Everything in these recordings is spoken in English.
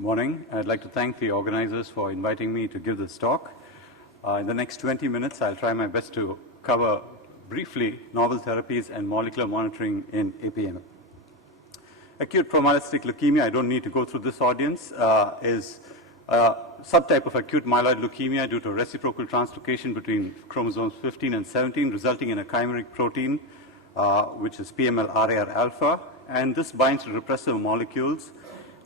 Morning. I'd like to thank the organizers for inviting me to give this talk. In the next 20 minutes, I'll try my best to cover briefly novel therapies and molecular monitoring in APL. Acute promyelocytic leukemia, I don't need to go through this audience, is a subtype of acute myeloid leukemia due to reciprocal translocation between chromosomes 15 and 17, resulting in a chimeric protein, which is PML-RAR alpha, and this binds to repressive molecules,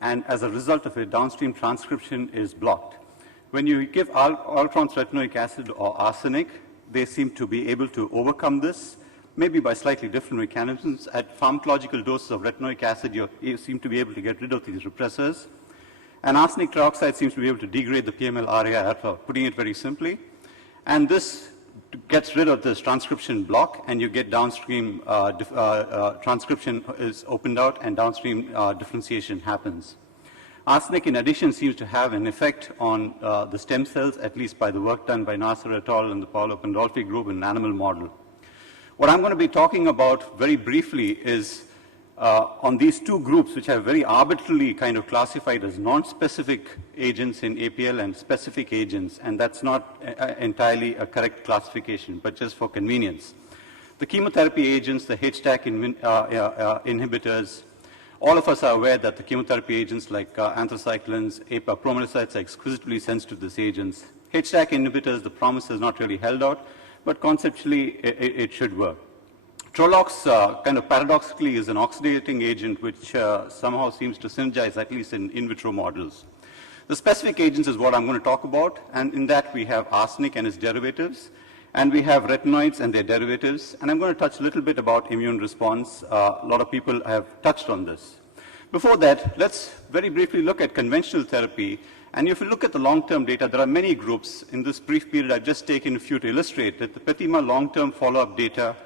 and as a result of it, downstream transcription is blocked. When you give all-trans retinoic acid or arsenic, they seem to be able to overcome this, maybe by slightly different mechanisms. At pharmacological doses of retinoic acid, you seem to be able to get rid of these repressors. And arsenic trioxide seems to be able to degrade the PML-RAR alpha, putting it very simply. And this gets rid of this transcription block, and you get downstream transcription is opened out, and downstream differentiation happens. Arsenic, in addition, seems to have an effect on the stem cells, at least by the work done by Nasser et al. And the Paolo Pandolfi group in an animal model. What I'm going to be talking about very briefly is on these two groups, which are very arbitrarily kind of classified as non-specific agents in APL and specific agents, and that's not entirely a correct classification, but just for convenience. The chemotherapy agents, the HDAC inhibitors, all of us are aware that the chemotherapy agents like anthracyclines, promyelocytes are exquisitely sensitive to these agents. HDAC inhibitors, the promise has not really held out, but conceptually it should work. Trolox, kind of paradoxically, is an oxidating agent which somehow seems to synergize, at least in vitro models. The specific agents is what I'm going to talk about, and in that we have arsenic and its derivatives, and we have retinoids and their derivatives, and I'm going to touch a little bit about immune response. A lot of people have touched on this. Before that, let's very briefly look at conventional therapy. And if you look at the long-term data, there are many groups. In this brief period, I've just taken a few to illustrate that the PETIMA long-term follow-up data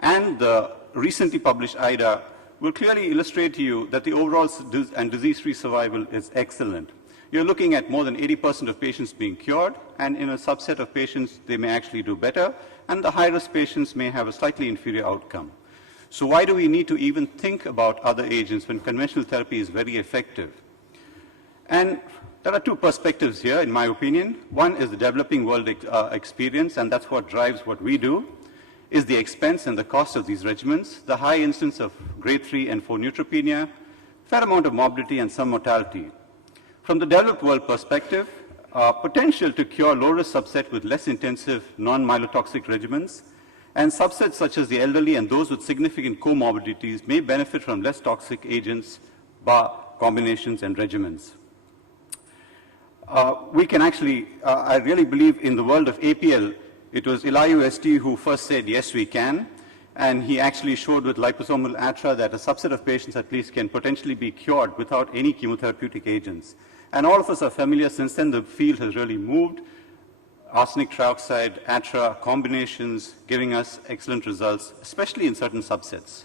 and the recently published IDA will clearly illustrate to you that the overall and disease-free survival is excellent. You're looking at more than 80% of patients being cured, and in a subset of patients, they may actually do better, and the high-risk patients may have a slightly inferior outcome. So why do we need to even think about other agents when conventional therapy is very effective? And there are two perspectives here, in my opinion. One is the developing world experience, and that's what drives what we do, is the expense and the cost of these regimens, the high instance of grade 3 and 4 neutropenia, fair amount of morbidity and some mortality. From the developed world perspective, potential to cure low-risk subset with less intensive non-myelotoxic regimens, and subsets such as the elderly and those with significant comorbidities may benefit from less toxic agents, bar combinations and regimens. We can actually, I really believe in the world of APL, it was Elihu St. who first said, yes, we can. And he actually showed with liposomal ATRA that a subset of patients at least can potentially be cured without any chemotherapeutic agents. And all of us are familiar. Since then, the field has really moved. Arsenic trioxide, ATRA combinations giving us excellent results, especially in certain subsets.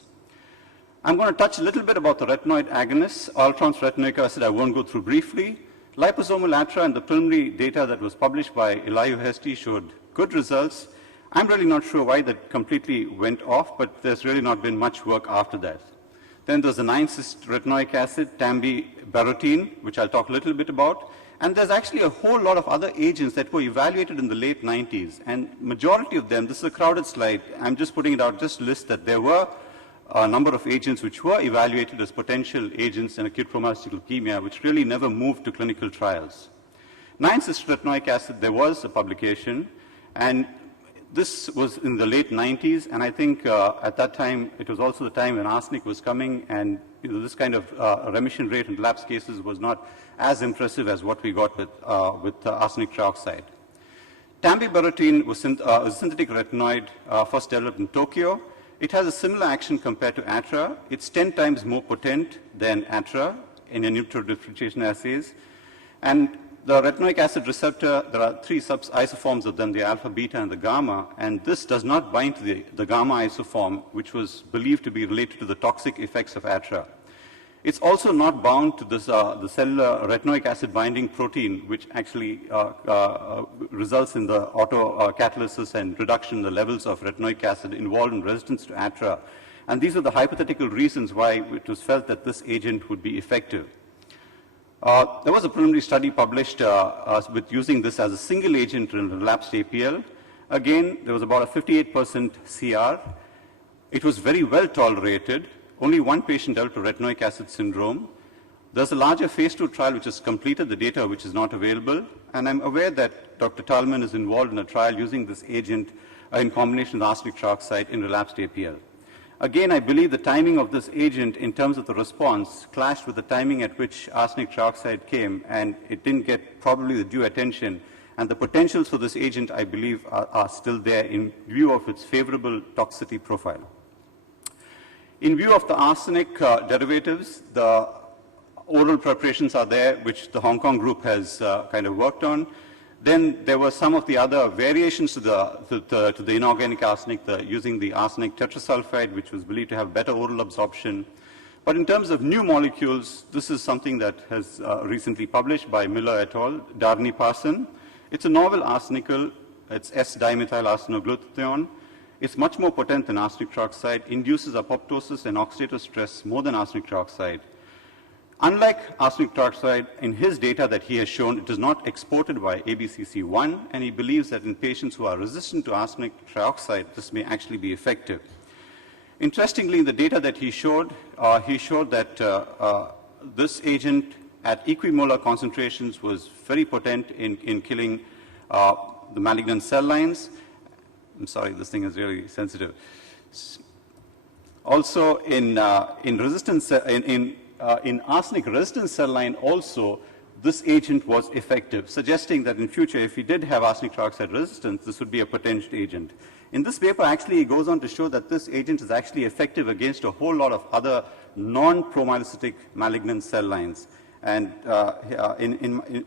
I'm going to touch a little bit about the retinoid agonists. All-trans retinoic acid I won't go through briefly. Liposomal ATRA and the preliminary data that was published by Elihu St. showed good results. I'm really not sure why that completely went off, but there's really not been much work after that. Then there's the 9-cis retinoic acid, tambibarotene, which I'll talk a little bit about. And there's actually a whole lot of other agents that were evaluated in the late 90s. And majority of them, this is a crowded slide, I'm just putting it out just to list that there were a number of agents which were evaluated as potential agents in acute promyelocytic leukemia, which really never moved to clinical trials. 9-cis retinoic acid, there was a publication, and this was in the late 90s, and I think at that time, it was also the time when arsenic was coming, and this kind of remission rate in relapse cases was not as impressive as what we got with arsenic trioxide. Tambibarotene was a synthetic retinoid first developed in Tokyo. It has a similar action compared to ATRA. It's 10 times more potent than ATRA in in vitro differentiation assays. And the retinoic acid receptor, there are 3 isoforms of them, the alpha, beta, and the gamma, and this does not bind to the gamma isoform, which was believed to be related to the toxic effects of ATRA. It's also not bound to this, the cellular retinoic acid binding protein, which actually results in the autocatalysis and reduction in the levels of retinoic acid involved in resistance to ATRA. And these are the hypothetical reasons why it was felt that this agent would be effective. There was a preliminary study published with using this as a single agent in relapsed APL. Again, there was about a 58% CR. It was very well tolerated. Only one patient developed retinoic acid syndrome. There's a larger phase 2 trial which has completed the data which is not available, and I'm aware that Dr. Talman is involved in a trial using this agent in combination with arsenic trioxide in relapsed APL. Again, I believe the timing of this agent in terms of the response clashed with the timing at which arsenic trioxide came, and it didn't get probably the due attention. And the potentials for this agent, I believe, are still there in view of its favorable toxicity profile. In view of the arsenic derivatives, the oral preparations are there, which the Hong Kong group has kind of worked on. Then there were some of the other variations to the inorganic arsenic, using the arsenic tetrasulfide, which was believed to have better oral absorption. But in terms of new molecules, this is something that has recently published by Miller et al., Darni Parson. It's a novel arsenical. It's S-dimethylarsenoglutathione. It's much more potent than arsenic trioxide, induces apoptosis and oxidative stress more than arsenic trioxide. Unlike arsenic trioxide, in his data that he has shown, it is not exported by ABCC1, and he believes that in patients who are resistant to arsenic trioxide, this may actually be effective. Interestingly, in the data that he showed that this agent at equimolar concentrations was very potent in killing the malignant cell lines. I'm sorry, this thing is really sensitive. Also, in arsenic resistant cell line also, this agent was effective, suggesting that in future, if we did have arsenic trioxide resistance, this would be a potential agent. In this paper, actually, it goes on to show that this agent is actually effective against a whole lot of other non-promyelocytic malignant cell lines. And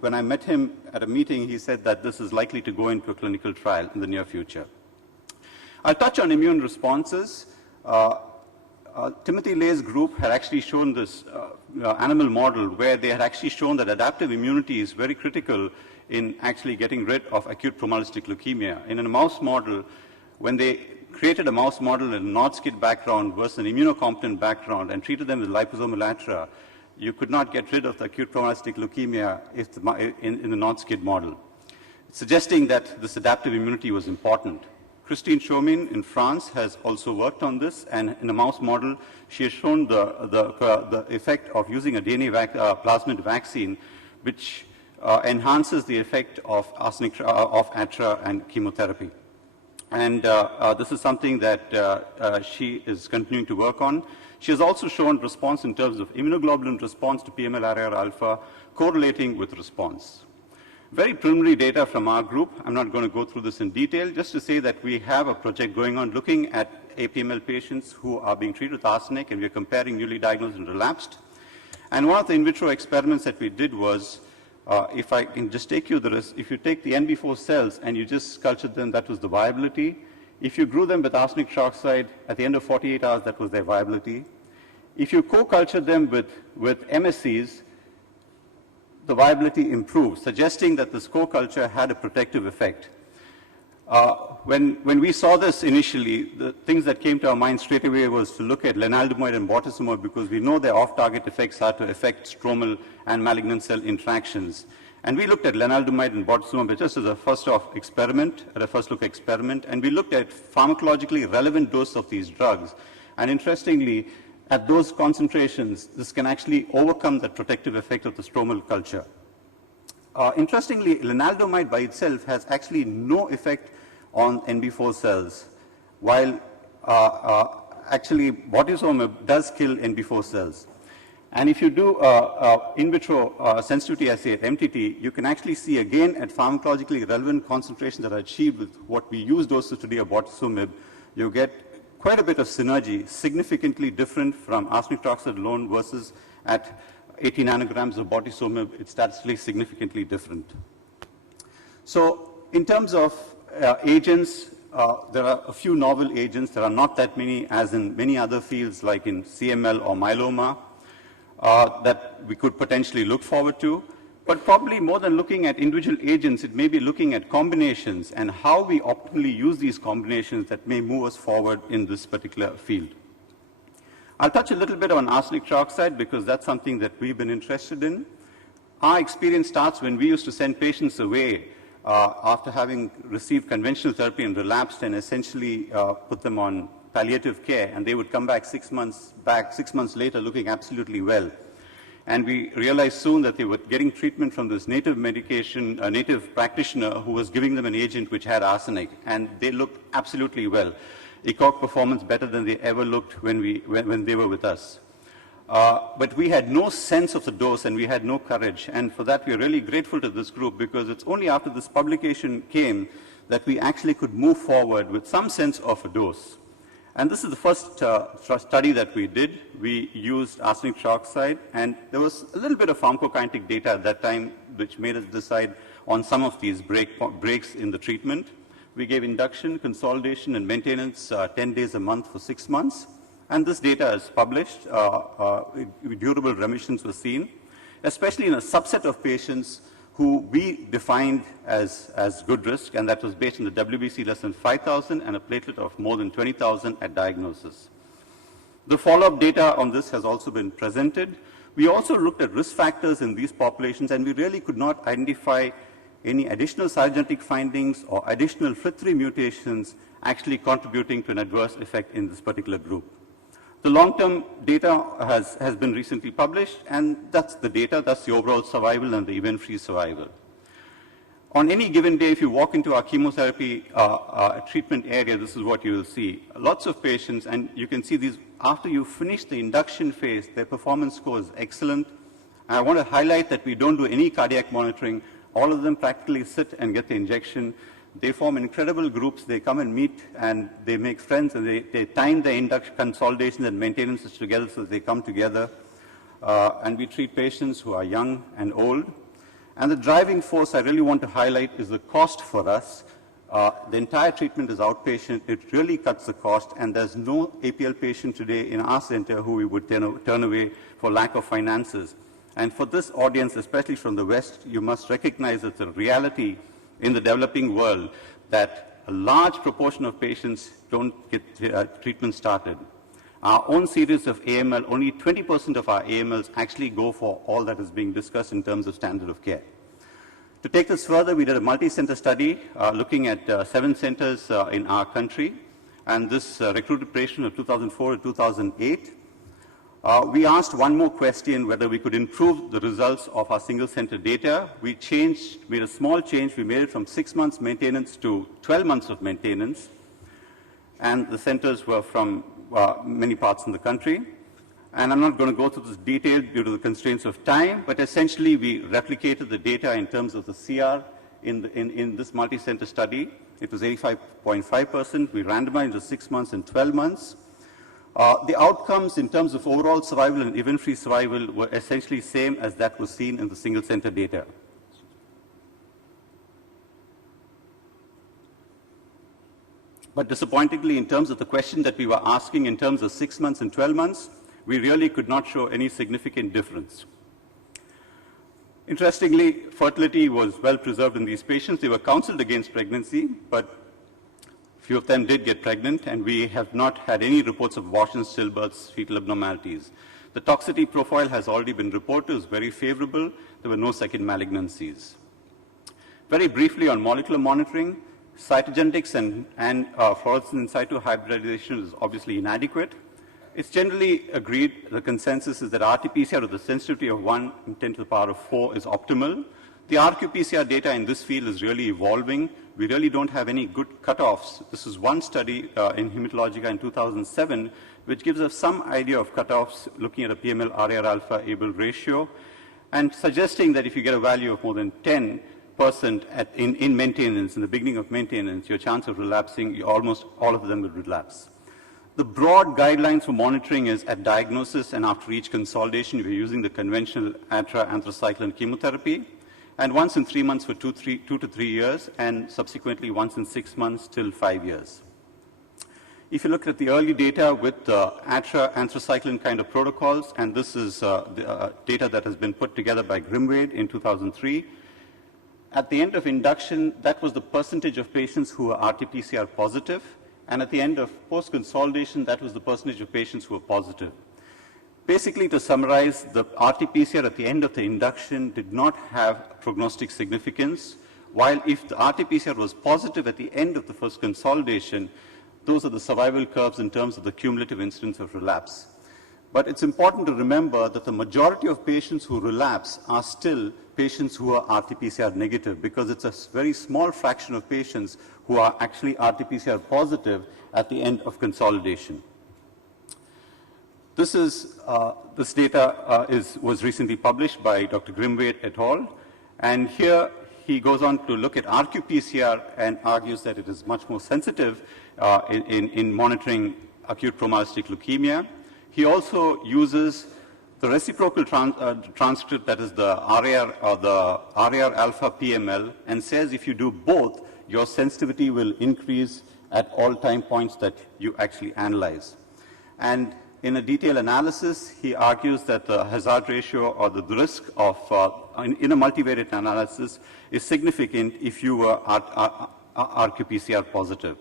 when I met him at a meeting, he said that this is likely to go into a clinical trial in the near future. I'll touch on immune responses. Timothy Lay's group had actually shown this animal model where they had actually shown that adaptive immunity is very critical in actually getting rid of acute promyelocytic leukemia. In a mouse model, when they created a mouse model in a non-skid background versus an immunocompetent background and treated them with liposomal atra, you could not get rid of the acute promyelocytic leukemia in the non-skid model, suggesting that this adaptive immunity was important. Christine Chaumin in France has also worked on this, and in a mouse model, she has shown the effect of using a DNA plasmid vaccine, which enhances the effect of arsenic of atra and chemotherapy. And this is something that she is continuing to work on. She has also shown response in terms of immunoglobulin response to PML-RAR alpha correlating with response. Very preliminary data from our group. I'm not going to go through this in detail, just to say that we have a project going on looking at APML patients who are being treated with arsenic, and we are comparing newly diagnosed and relapsed. And one of the in vitro experiments that we did was, if I can just take you through this, if you take the NB4 cells and you just cultured them, that was the viability. If you grew them with arsenic trioxide, at the end of 48 hours, that was their viability. If you co-cultured them with MSCs, the viability improved, suggesting that this co-culture had a protective effect. When we saw this initially, the things that came to our mind straight away was to look at lenalidomide and bortezomib, because we know their off-target effects are to affect stromal and malignant cell interactions. And we looked at lenalidomide and bortezomib just as a first-look experiment, and we looked at pharmacologically relevant dose of these drugs. And interestingly, at those concentrations, this can actually overcome the protective effect of the stromal culture. Interestingly, lenalidomide by itself has actually no effect on NB4 cells, while actually bortezomib does kill NB4 cells. And if you do in vitro sensitivity assay at MTT, you can actually see again at pharmacologically relevant concentrations that are achieved with what we use doses today of bortezomib, you get quite a bit of synergy, significantly different from arsenic trioxide alone versus at 80 nanograms of bortezomib, it's statistically significantly different. So in terms of agents, there are a few novel agents. There are not that many as in many other fields like in CML or myeloma that we could potentially look forward to. But probably more than looking at individual agents, it may be looking at combinations and how we optimally use these combinations that may move us forward in this particular field. I'll touch a little bit on arsenic trioxide because that's something that we've been interested in. Our experience starts when we used to send patients away after having received conventional therapy and relapsed, and essentially put them on palliative care, and they would come back 6 months later looking absolutely well. And we realized soon that they were getting treatment from this native medication, a native practitioner who was giving them an agent which had arsenic, and they looked absolutely well. ECOG performance better than they ever looked when they were with us. But we had no sense of the dose and we had no courage, and for that we are really grateful to this group, because it's only after this publication came that we actually could move forward with some sense of a dose. And this is the first study that we did. We used arsenic trioxide, and there was a little bit of pharmacokinetic data at that time which made us decide on some of these breaks in the treatment. We gave induction, consolidation, and maintenance 10 days a month for 6 months. And this data is published. Durable remissions were seen, especially in a subset of patients who we defined as good risk, and that was based on the WBC less than 5,000 and a platelet of more than 20,000 at diagnosis. The follow-up data on this has also been presented. We also looked at risk factors in these populations, and we really could not identify any additional cytogenetic findings or additional FLT3 mutations actually contributing to an adverse effect in this particular group. The long-term data has been recently published, and that's the data, that's the overall survival and the event-free survival. On any given day, if you walk into our chemotherapy treatment area, this is what you will see. Lots of patients, and you can see these, after you finish the induction phase, their performance score is excellent. And I want to highlight that we don't do any cardiac monitoring. All of them practically sit and get the injection. They form incredible groups. They come and meet, and they make friends, and they time their induction, consolidations, and maintenances together so that they come together. And we treat patients who are young and old. And the driving force I really want to highlight is the cost for us. The entire treatment is outpatient. It really cuts the cost, and there's no APL patient today in our center who we would turn away for lack of finances. And for this audience, especially from the West, you must recognize it's a reality in the developing world that a large proportion of patients don't get treatment started. Our own series of AML, only 20% of our AMLs actually go for all that is being discussed in terms of standard of care. To take this further, we did a multi-center study looking at 7 centers in our country, and this recruited patients of 2004 to 2008. We asked one more question, whether we could improve the results of our single center data. We made a small change. We made it from 6 months maintenance to 12 months of maintenance. And the centers were from many parts in the country. And I'm not going to go through this detail due to the constraints of time, but essentially we replicated the data in terms of the CR in this multi-center study. It was 85.5%. We randomized to 6 months and 12 months. The outcomes in terms of overall survival and event-free survival were essentially same as that was seen in the single-center data. But disappointingly, in terms of the question that we were asking in terms of 6 months and 12 months, we really could not show any significant difference. Interestingly, fertility was well preserved in these patients. They were counseled against pregnancy, but few of them did get pregnant, and we have not had any reports of abortions, stillbirths, fetal abnormalities. The toxicity profile has already been reported, is very favorable. There were no second malignancies. Very briefly on molecular monitoring, cytogenetics and fluorescence in situ hybridization is obviously inadequate. It's generally agreed, the consensus is that RT-PCR with the sensitivity of 1 in 10 to the power of 4 is optimal. The RQ-PCR data in this field is really evolving. We really don't have any good cutoffs. This is one study in Hematologica in 2007, which gives us some idea of cutoffs looking at a PML RAR alpha ABL ratio, and suggesting that if you get a value of more than 10% in maintenance, in the beginning of maintenance, your chance of relapsing, almost all of them will relapse. The broad guidelines for monitoring is at diagnosis and after each consolidation, we're using the conventional anthracycline chemotherapy, and once in 3 months for 2 to 3 years, and subsequently once in 6 months till 5 years. If you look at the early data with anthracycline kind of protocols, and this is data that has been put together by Grimwade in 2003, at the end of induction, that was the percentage of patients who were RT-PCR positive, and at the end of post-consolidation, that was the percentage of patients who were positive. Basically, to summarize, the RT-PCR at the end of the induction did not have prognostic significance, while if the RT-PCR was positive at the end of the first consolidation, those are the survival curves in terms of the cumulative incidence of relapse. But it's important to remember that the majority of patients who relapse are still patients who are RT-PCR negative, because it's a very small fraction of patients who are actually RT-PCR positive at the end of consolidation. This data was recently published by Dr. Grimwade et al. And here he goes on to look at RQ-PCR and argues that it is much more sensitive in monitoring acute promyelocytic leukemia. He also uses the reciprocal transcript, that is the RAR or the RAR alpha PML, and says if you do both, your sensitivity will increase at all time points that you actually analyze. And in a detailed analysis, he argues that the hazard ratio or the risk of, in a multivariate analysis, is significant if you were RQ-PCR positive.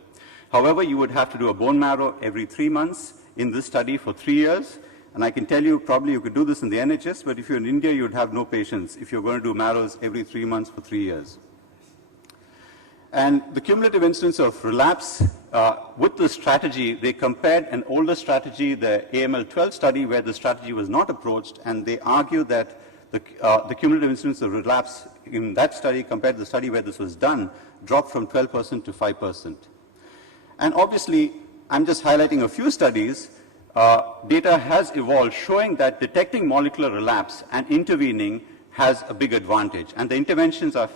However, you would have to do a bone marrow every 3 months in this study for 3 years. And I can tell you, probably you could do this in the NHS, but if you're in India, you would have no patients if you're going to do marrows every 3 months for 3 years. And the cumulative incidence of relapse with this strategy, they compared an older strategy, the AML-12 study, where the strategy was not approached, and they argued that the cumulative incidence of relapse in that study compared to the study where this was done dropped from 12% to 5%. And obviously, I'm just highlighting a few studies. Data has evolved showing that detecting molecular relapse and intervening has a big advantage. And the interventions are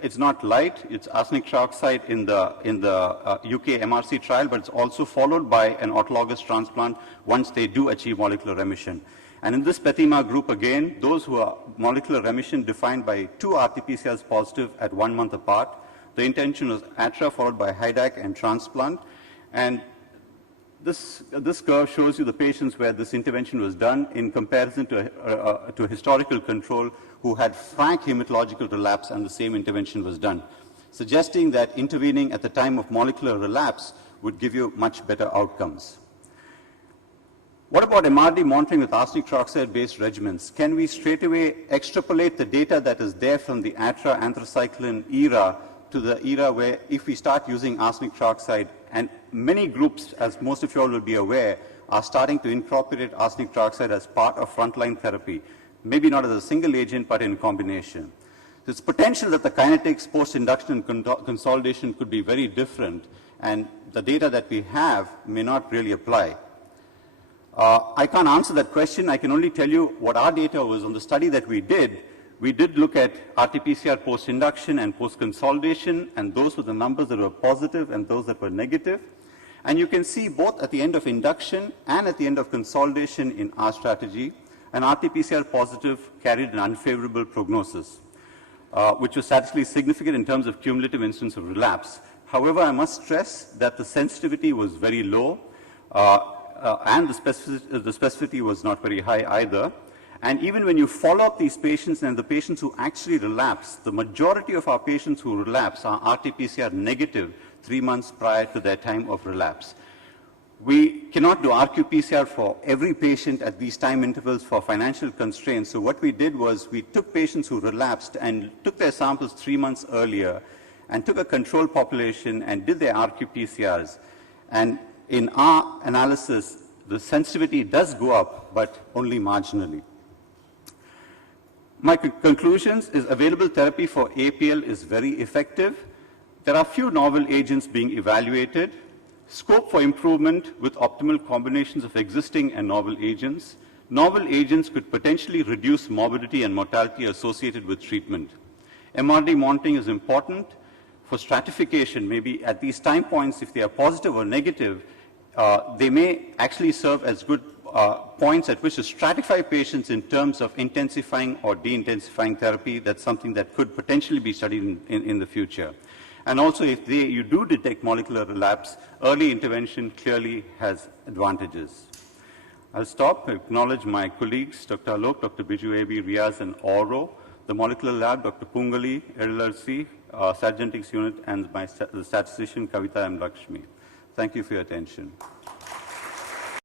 it's not light, it's arsenic trioxide in the UK MRC trial, but it's also followed by an autologous transplant once they do achieve molecular remission. And in this PETIMA group again, those who are molecular remission defined by 2 RT-PCRs positive at 1 month apart. The intention was ATRA followed by HIDAC and transplant. And this curve shows you the patients where this intervention was done in comparison to historical control who had frank hematological relapse and the same intervention was done, suggesting that intervening at the time of molecular relapse would give you much better outcomes. What about MRD monitoring with arsenic trioxide-based regimens? Can we straightaway extrapolate the data that is there from the ATRA anthracycline era to the era where if we start using arsenic trioxide, and many groups, as most of you all will be aware, are starting to incorporate arsenic trioxide as part of frontline therapy, maybe not as a single agent, but in combination. There's potential that the kinetics post-induction and consolidation could be very different, and the data that we have may not really apply. I can't answer that question. I can only tell you what our data was on the study that we did. We did look at RT-PCR post-induction and post-consolidation, and those were the numbers that were positive and those that were negative. And you can see both at the end of induction and at the end of consolidation in our strategy, an RT-PCR positive carried an unfavorable prognosis, which was statistically significant in terms of cumulative incidence of relapse. However, I must stress that the sensitivity was very low, and the specificity was not very high either. And even when you follow up these patients and the patients who actually relapse, the majority of our patients who relapse are RT-PCR negative 3 months prior to their time of relapse. We cannot do RQ-PCR for every patient at these time intervals for financial constraints. So what we did was we took patients who relapsed and took their samples 3 months earlier and took a control population and did their RQ-PCRs. And in our analysis, the sensitivity does go up, but only marginally. My conclusions is available therapy for APL is very effective. There are few novel agents being evaluated. Scope for improvement with optimal combinations of existing and novel agents. Novel agents could potentially reduce morbidity and mortality associated with treatment. MRD monitoring is important for stratification. Maybe at these time points, if they are positive or negative, they may actually serve as good points at which to stratify patients in terms of intensifying or de-intensifying therapy. That's something that could potentially be studied in the future. And also, if you do detect molecular relapse, early intervention clearly has advantages. I'll stop, acknowledge my colleagues, Dr. Alok, Dr. Biju AB, Riaz, and Oro, the molecular lab, Dr. Pungali, LLC, Sargentics unit, and the statistician, Kavita M. Lakshmi. Thank you for your attention.